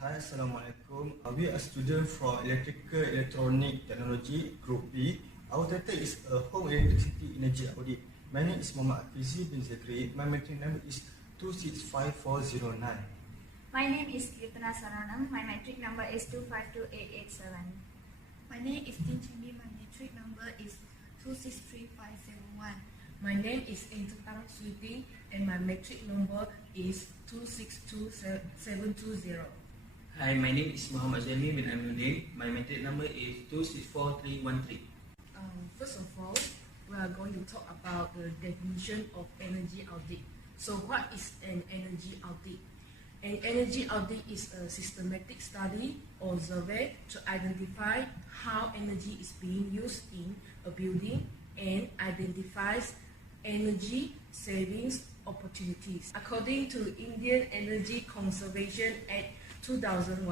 Hi, Assalamualaikum. We are students from Electrical Electronic Technology Group B. Our title is Home Electricity Energy Audit. My name is Muhammad Afizi bin Zakri. My metric number is 265409. My name is Kirtana Saranam. My metric number is 252887. My name is Tinchimi. My metric number is 263571. My name is Intutarang Sweeting and my metric number is 262720. Hi, my name is Muhammad Jafni bin Aminuddin. My metric number is 264313. First of all, we are going to talk about the definition of energy audit. So what is an energy audit? An energy audit is a systematic study or survey to identify how energy is being used in a building and identifies energy savings opportunities. According to Indian Energy Conservation Act 2001,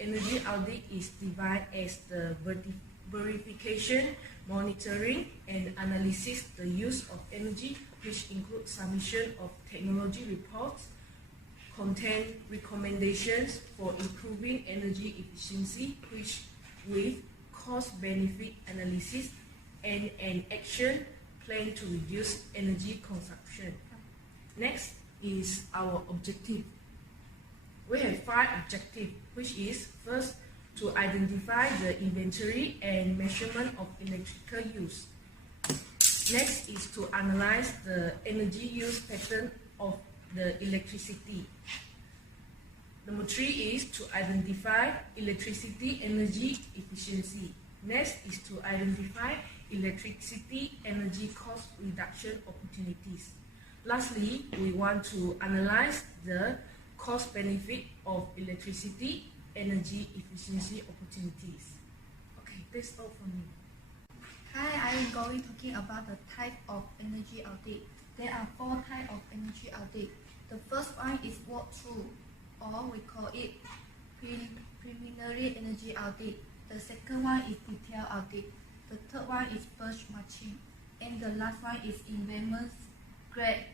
energy audit is divided as the verification, monitoring, and analysis the use of energy, which includes submission of technology reports, contain recommendations for improving energy efficiency, which with cost-benefit analysis and an action plan to reduce energy consumption. Next is our objective. We have 5 objectives, which is first, to identify the inventory and measurement of electrical use. Next is to analyze the energy use pattern of the electricity. Number 3 is to identify electricity energy efficiency. Next is to identify electricity energy cost reduction opportunities. Lastly, we want to analyze the cost benefit of electricity energy efficiency opportunities. Okay, that's all from me. Hi, I am going talking about the type of energy audit. There are 4 types of energy audit. The first one is walkthrough, or we call it preliminary energy audit. The second one is detailed audit. The third one is benchmarking, and the last one is investment grade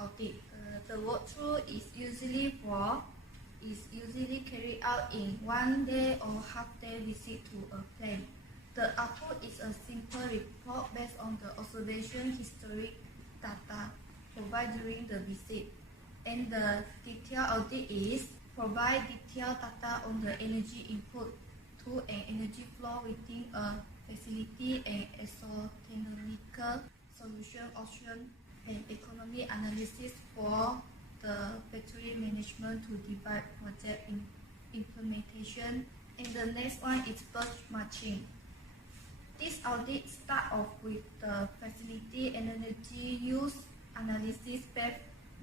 audit. The walkthrough is usually carried out in 1 day or half-day visit to a plant. The output is a simple report based on the observation historic data provided during the visit. And the detailed audit is provide detailed data on the energy input to an energy flow within a facility and astronomical solution option and economic analysis for the battery management to divide project implementation. And the next one is benchmarking. This audit starts off with the facility energy use analysis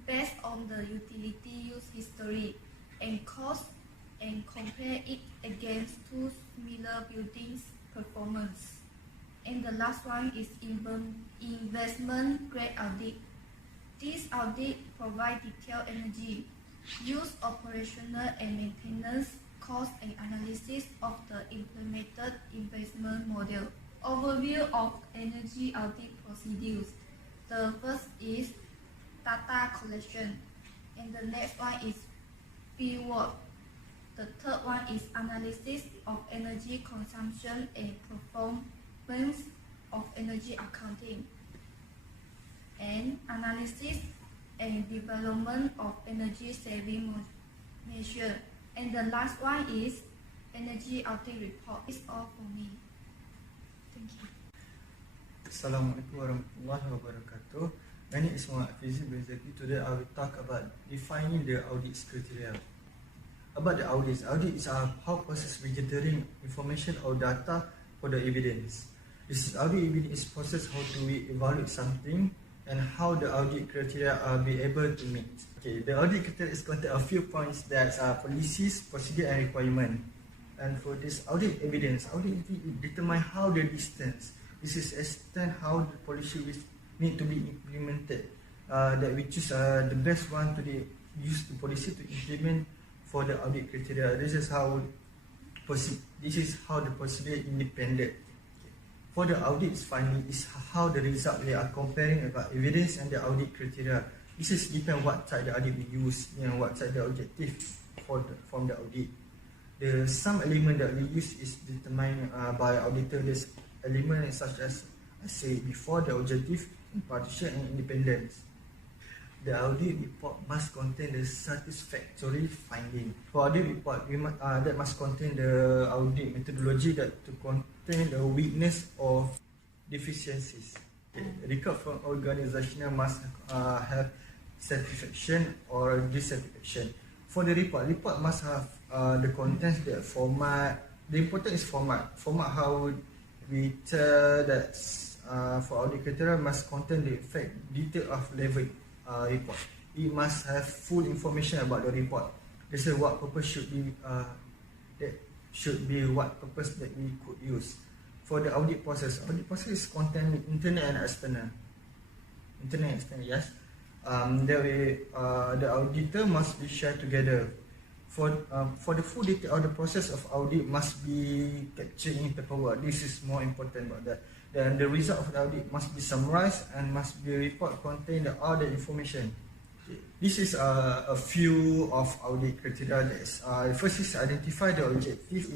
based on the utility use history and cost and compare it against 2 similar buildings' performance. And the last one is investment grade audit. This audit provides detailed energy use, operational and maintenance cost and analysis of the implemented investment model. Overview of energy audit procedures. The first is data collection, and the next one is fieldwork. The third one is analysis of energy consumption and performance of energy accounting, and analysis and development of energy saving measure. And the last one is energy audit report. It's all for me. Thank you. Assalamualaikum warahmatullahi wabarakatuh. My name is Muhammad Afizi bin Zakri. Today I will talk about defining the audit criteria. About the audits, audit is how process gathering information or data for the evidence. This is audit evidence process how do we evaluate something and how the audit criteria are be able to meet. Okay, the audit criteria is contain a few points that are policies, procedure and requirement. And for this audit evidence determine how the distance. This is extent how the policy need to be implemented. That we choose the best one to use the policy to implement for the audit criteria. This is how the procedure independent. For the audit's finding is how the result they are comparing about evidence and the audit criteria. This is depend what type the audit we use and what type the objective from the audit. some element that we use is determined by auditor. There's elements such as I said before, the objective, impartition, and independence. The audit report must contain the satisfactory finding. For audit report, that must contain the audit methodology that to contain the weakness or deficiencies. Record from organizational must have satisfaction or dissatisfaction. For the report must have the contents, the format. The important is format. Format how we tell that for audit criteria must contain the fact detail of level report. It must have full information about the report. They say what purpose should be what purpose that we could use. For the audit process is contain internal and external. Internal and external, yes. The auditor must be shared together. For the full detail of the process of audit must be captured in paperwork. This is more important about that. Then the result of the audit must be summarized and must be report contain all the information. This is a few of audit criteria. First is identify the objective.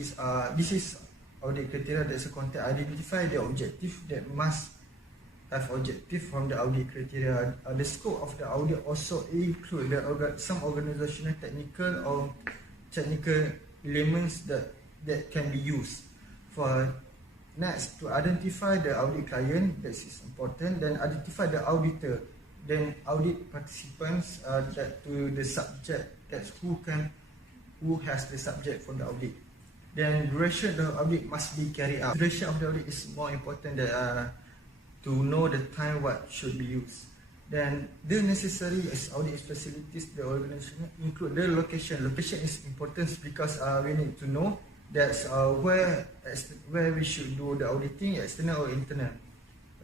This is audit criteria that's a content. Identify the objective that must have objective from the audit criteria. The scope of the audit also include some organizational technical elements that can be used. For next, to identify the audit client, this is important. Then identify the auditor. Then audit participants that to the subject, that's who has the subject for the audit. Then duration of the audit must be carried out. Duration of the audit is more important than to know the time what should be used. Then the necessary audit facilities the organization include the location. Location is important because we need to know that's where we should do the auditing, external or internal.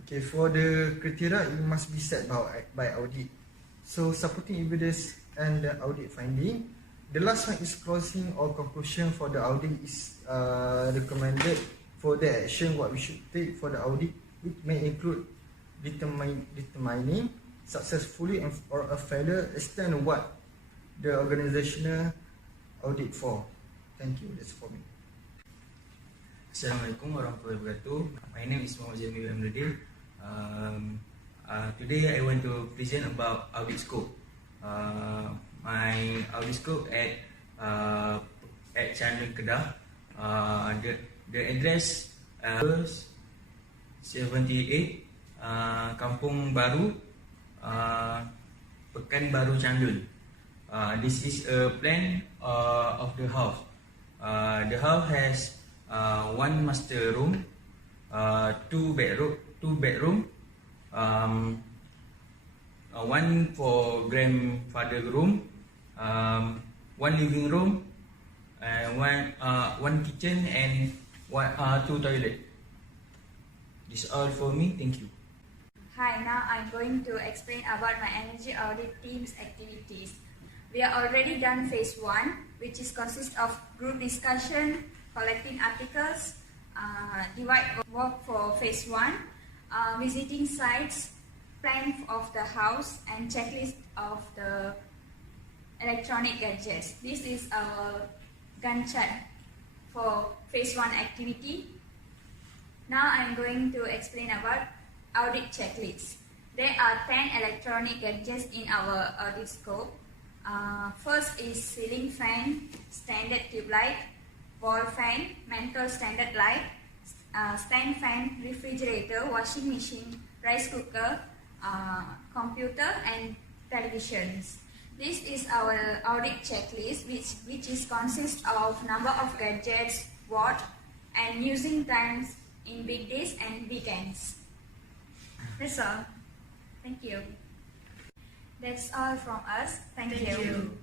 Okay, for the criteria, it must be set by audit. So supporting evidence and the audit finding. The last one is closing or conclusion for the audit is recommended for the action what we should take for the audit. It may include determining successfully or a failure extent what the organizational audit for. Thank you. That's for me. Assalamualaikum warahmatullahi wabarakatuh. My name is Azhan bin Ibrahim. Today I want to present about audit scope. My audit scope at Channel Kedah. The address 78 Kampung Baru, Pekanbaru Chandun. This is a plan of the house. The house has one master room, two bedroom, one for grandfather room, one living room, one kitchen and two toilet. This is all for me. Thank you. Hi, now I'm going to explain about my energy audit team's activities. We are already done phase 1, which is consist of group discussion, collecting articles, divide work for phase 1, visiting sites, plan of the house, and checklist of the electronic gadgets. This is our Gantt chart for phase 1 activity. Now I'm going to explain about audit checklist. There are 10 electronic gadgets in our audit scope. First is ceiling fan, standard tube light, wall fan, mental standard light, stand fan, refrigerator, washing machine, rice cooker, computer and televisions. This is our audit checklist which is consist of number of gadgets, watt and using times in weekdays and weekends. That's all. Thank you. That's all from us. Thank you.